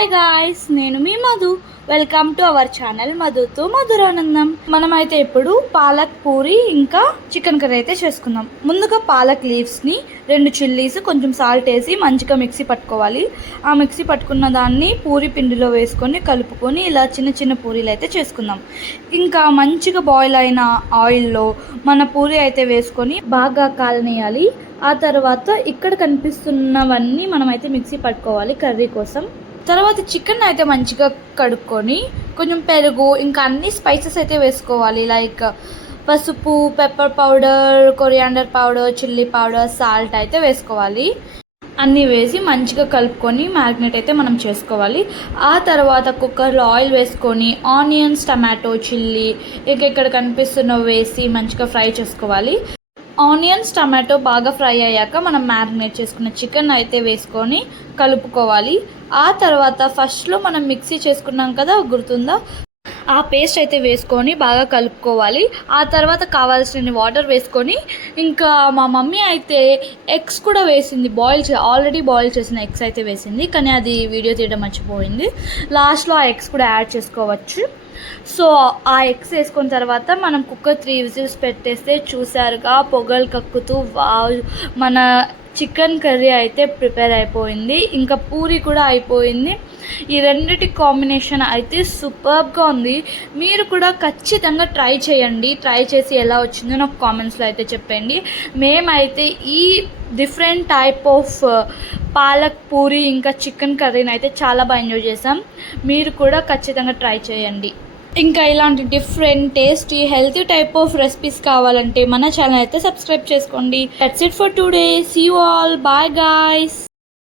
Hi guys, నేను మీ Madhu. Welcome to our channel మధుతో మధురానందం. మనమైతే ఇప్పుడు పాలక్ పూరి ఇంకా చికెన్ కర్రీ అయితే చేసుకుందాం. ముందుగా పాలక్ లీవ్స్ని 2 చిల్లీస్ కొంచెం సాల్ట్ వేసి మంచిగా మిక్సీ పట్టుకోవాలి. ఆ మిక్సీ పట్టుకున్న దాన్ని పూరి పిండిలో వేసుకొని కలుపుకొని ఇలా చిన్న చిన్న పూరీలు అయితే చేసుకుందాం. ఇంకా మంచిగా బాయిల్ అయిన ఆయిల్లో మన పూరి అయితే వేసుకొని బాగా కాలనేయాలి. ఆ తర్వాత ఇక్కడ కనిపిస్తున్నవన్నీ మనమైతే మిక్సీ పట్టుకోవాలి కర్రీ కోసం. తర్వాత చికెన్ అయితే మంచిగా కడుక్కొని కొంచెం పెరుగు ఇంకా అన్ని స్పైసెస్ అయితే వేసుకోవాలి. లైక్ పసుపు, pepper powder, coriander powder, chilli powder, salt అయితే వేసుకోవాలి. అన్నీ వేసి మంచిగా కలుపుకొని మ్యారినేట్ అయితే మనం చేసుకోవాలి. ఆ తర్వాత కుక్కర్లో ఆయిల్ వేసుకొని ఆనియన్స్, టమాటో, చిల్లీ ఇంకా ఇక్కడ కనిపిస్తున్నవి వేసి మంచిగా ఫ్రై చేసుకోవాలి. ఆనియన్స్, టమాటో బాగా ఫ్రై అయ్యాక మనం మ్యారినేట్ చేసుకున్న చికెన్ అయితే వేసుకొని కలుపుకోవాలి. ఆ తర్వాత ఫస్ట్లో మనం మిక్సీ చేసుకున్నాం కదా, గుర్తుందా, ఆ పేస్ట్ అయితే వేసుకొని బాగా కలుపుకోవాలి. ఆ తర్వాత కావాల్సిన వాటర్ వేసుకొని ఇంకా మా మమ్మీ అయితే ఎగ్స్ కూడా వేసింది. ఆల్రెడీ బాయిల్ చేసిన ఎగ్స్ అయితే వేసింది, కానీ అది వీడియో తీయడం మర్చిపోయింది. లాస్ట్లో ఆ ఎగ్స్ కూడా యాడ్ చేసుకోవచ్చు. సో ఆ ఎగ్స్ వేసుకున్న తర్వాత మనం కుక్కర్ 3 విజిల్స్ పెట్టేస్తే చూసారుగా పొగలు కక్కుతూ మన చికెన్ కర్రీ అయితే ప్రిపేర్ అయిపోయింది. ఇంకా పూరి కూడా అయిపోయింది. ఈ రెండిటి కాంబినేషన్ అయితే సూపర్గా ఉంది. మీరు కూడా ఖచ్చితంగా ట్రై చేయండి. ట్రై చేసి ఎలా వచ్చిందో నాకు కామెంట్స్లో అయితే చెప్పండి. మేమైతే ఈ different type of palak puri ఇంకా చికెన్ కర్రీని అయితే చాలా బాగా ఎంజాయ్ చేసాం. మీరు కూడా ఖచ్చితంగా ట్రై చేయండి. ఇంకా ఇలాంటి different tasty healthy type of recipes కావాలంటే మన ఛానల్ అయితే సబ్స్క్రైబ్ చేసుకోండి. That's it for today. See you all. Bye guys.